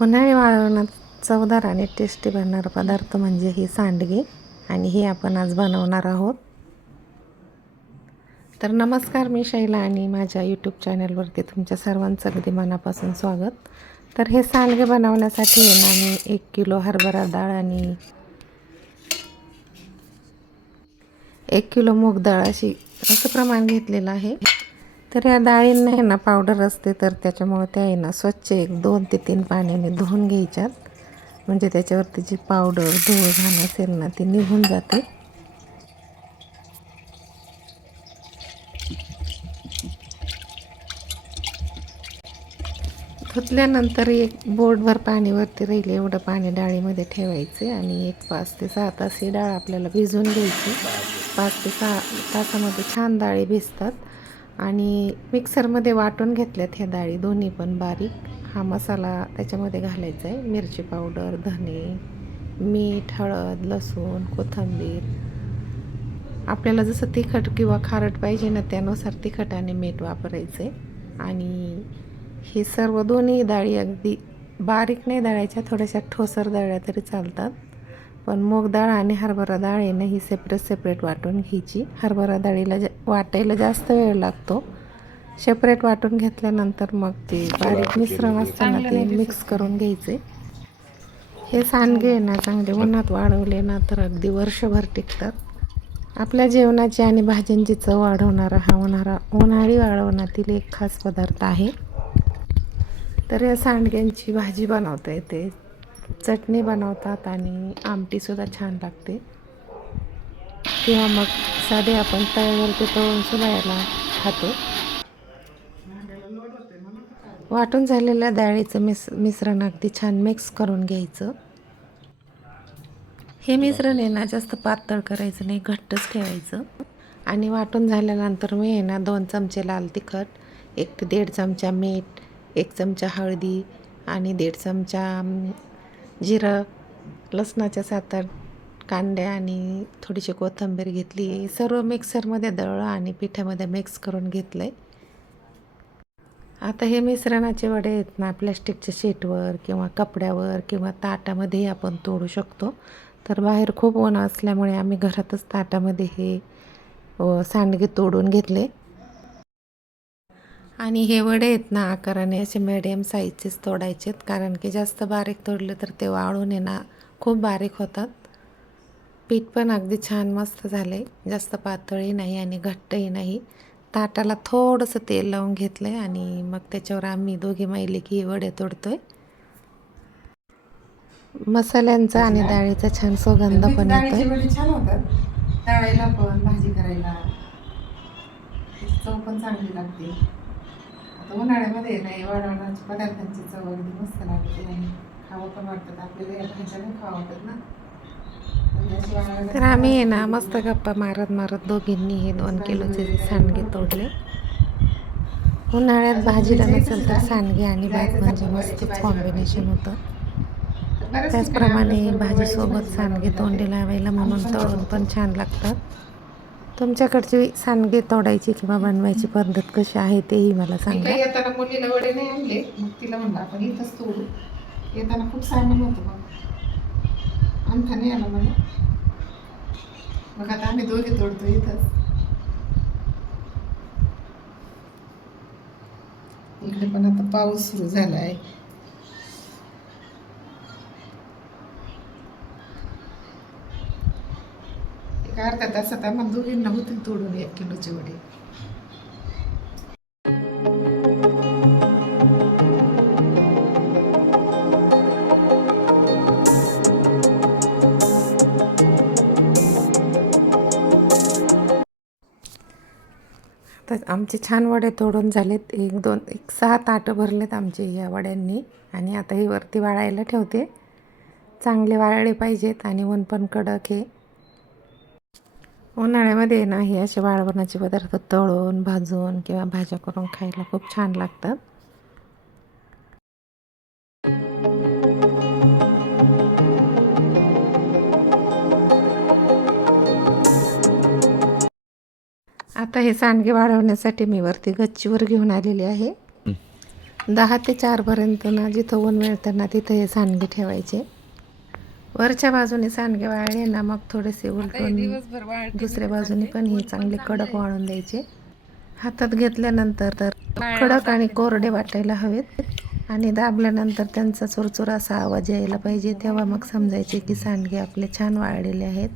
उन्हाळी वाळवणात चवदार आणि टेस्टी बनणारा पदार्थ म्हणजे ही सांडगे आणि हे आपण आज बनवणार आहोत. तर नमस्कार मी शैला आणि माझ्या यूट्यूब चॅनलवरती तुमच्या सर्वांचं अगदी मनापासून स्वागत. तर हे सांडगे बनवण्यासाठी ना मी एक किलो हरभरा डाळ आणि एक किलो मूग डाळ अशी असं प्रमाण घेतलेलं आहे. तर या डाळींना आहे ना पावडर असते तर त्याच्यामुळे त्या आहे ना स्वच्छ एक दोन ते तीन पाण्याने धुवून घ्यायच्यात. म्हणजे त्याच्यावरती जी पावडर धूळ घाण असेल ना ती निघून जाते. धुतल्यानंतर एक बोर्डभर पाणीवरती राहील एवढं पाणी डाळीमध्ये ठेवायचे आणि एक पाच ते सहा तास ही डाळ आपल्याला भिजवून घ्यायची. पाच ते सहा तासामध्ये छान डाळी भिजतात. आणि मिक्सरमध्ये वाटून घेतल्यात ह्या डाळी दोन्ही पण बारीक. हा मसाला त्याच्यामध्ये घालायचा आहे. मिरची पावडर धने मीठ हळद लसूण कोथिंबीर. आपल्याला जसं तिखट किंवा खारट पाहिजे ना त्यानुसार तिखट आणि मीठ वापरायचं आहे. आणि हे सर्व दोन्ही डाळी अगदी बारीक नाही दळायच्या थोड्याशा ठोसर दळल्या तरी चालतात. पण मूग डाळ आणि हरभरा डाळ ना ही सेपरेट सेपरेट वाटून घ्यायची. हरभरा डाळीला जा वाटायला जास्त वेळ लागतो. सेपरेट वाटून घेतल्यानंतर मग ते बारीक मिश्रण असताना ते मिक्स करून घ्यायचे. हे सांडगे आहे ना चांगले उन्हात वाढवले ना तर अगदी वर्षभर टिकतात. आपल्या जेवणाची आणि भाज्यांची चव वाढवणारा हा उन्हाळा उन्हाळी वाढवण्यातील एक खास पदार्थ आहे. तर या सांडग्यांची भाजी बनवता येते. चटणी बनवतात आणि आमटीसुद्धा छान लागते. किंवा मग साधे आपण तळ्यावरती तळून सुद्धा याला खातो. वाटून झालेल्या डाळीचं मिस मिश्रण अगदी छान मिक्स करून घ्यायचं. हे मिश्रण आहे ना जास्त पातळ करायचं नाही घट्टच ठेवायचं. आणि वाटून झाल्यानंतर मी आहे ना दोन चमचे लाल तिखट एक ते दीड चमचा मीठ एक चमचा हळदी आणि दीड चमचा जिरं लसणाच्या सात आठ आणि थोडीशी कोथिंबीर घेतली. आहे सर्व मिक्सरमध्ये दळलं आणि पिठामध्ये मिक्स करून घेतलं आहे आता हे मिश्रणाचे वडे आहेत ना प्लॅस्टिकच्या शीटवर किंवा कपड्यावर किंवा ताटामध्येही आपण तोडू शकतो. तर बाहेर खूप ऊन असल्यामुळे आम्ही घरातच ताटामध्ये हे सांडगे तोडून घेतले. आणि हे वडे आहेत ना आकाराने असे मिडियम साईजचेच तोडायचे आहेत. कारण की जास्त बारीक तोडले तर ते वाळून आहे ना खूप बारीक होतात. पीठ पण अगदी छान मस्त झालं आहे जास्त पातळही नाही आणि घट्टही नाही. ताटाला थोडंसं तेल लावून घेतलं आहे आणि मग त्याच्यावर आम्ही दोघी मैली की वडे तोडतोय. मसाल्यांचा आणि डाळीचा छान सुगंध पण वडे छान होतात. तळायला पण भाजी करायला. चव पण चांगली लागते. आता उन्हाळ्यामध्ये नाही वाढवण्याच्या पदार्थांची चव अगदी मस्त लागते आणि खावं पण वाटतात आपल्याला या भाज्या खावं वाटत ना. तर आम्ही आहे ना मस्त गप्पा मारत मारत दोघींनी हे दोन किलोचे सांडगे तोडले. उन्हाळ्यात भाजीला नसेल तर सांडगे आणि भात म्हणजे मस्तच कॉम्बिनेशन होतं. त्याचप्रमाणे भाजीसोबत सांडगे तोंडी लावायला म्हणून तळून पण छान लागतात. तुमच्याकडची सांडगे तोडायची किंवा बनवायची पद्धत कशी आहे तेही मला सांगा. येताना मुलीला वडे नाही आणले. मग तिला म्हणलं आपण इथंच तोडू. येताना खूप सामान होतं मग. आणता नाही आलं मला. मग आता आम्ही दोघे तोडतो इथंच. इकडे पण आता पाऊस सुरू झाला आहे एक अर्ध्या तासात आम्हाला दोघींना होतील तोडून एक किलोचे वडे तर आमचे छान वडे तोडून झालेत. एक दोन एक सहा ताटं भरलेत आमचे या वड्यांनी. आणि आता ही वरती वाळायला ठेवते. चांगले वाळले पाहिजेत आणि ऊन पण कडक आहे. उन्हाळ्यामध्ये ना हे असे वाळवणाचे पदार्थ तळून भाजून किंवा भाज्या करून खायला खूप छान लागतात. आता हे सांडगे वाढवण्यासाठी मी वरती गच्चीवर घेऊन आलेले आहे. दहा ते चारपर्यंत ना जिथं ऊन मिळतं ना तिथं हे सांडगे ठेवायचे. वरच्या बाजूने सांडगे वाळले ना मग थोडेसे उलटून दुसऱ्या बाजूने पण हे चांगले कडक वाळून द्यायचे. हातात घेतल्यानंतर तर कडक आणि कोरडे वाटायला हवेत. आणि दाबल्यानंतर त्यांचा चुरचुर असा आवाज यायला पाहिजे. तेव्हा मग समजायचे की सांडगे आपले छान वाळलेले आहेत.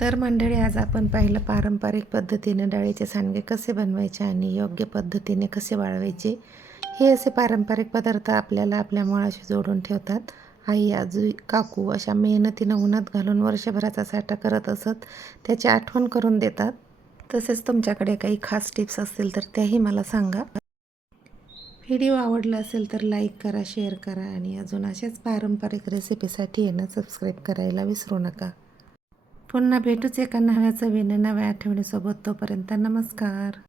तर मंडळी आज आपण पाहिलं पारंपरिक पद्धतीने डाळीचे सांडगे कसे बनवायचे आणि योग्य पद्धतीने कसे वाळवायचे. हे असे पारंपरिक पदार्थ आपल्याला आपल्या मुळाशी जोडून ठेवतात. आई आजू काकू अशा मेहनतीनं उन्हात घालून वर्षभराचा साठा करत असत त्याची आठवण करून देतात. तसेच तुमच्याकडे काही खास टिप्स असतील तर त्याही मला सांगा. व्हिडिओ आवडला असेल तर लाईक करा शेअर करा आणि अजून अशाच पारंपरिक रेसिपीसाठी येणं सबस्क्राईब करायला विसरू नका. पुन्हा भेटूच एका नव्या चवीने नव्या आठवणीसोबत तोपर्यंत नमस्कार.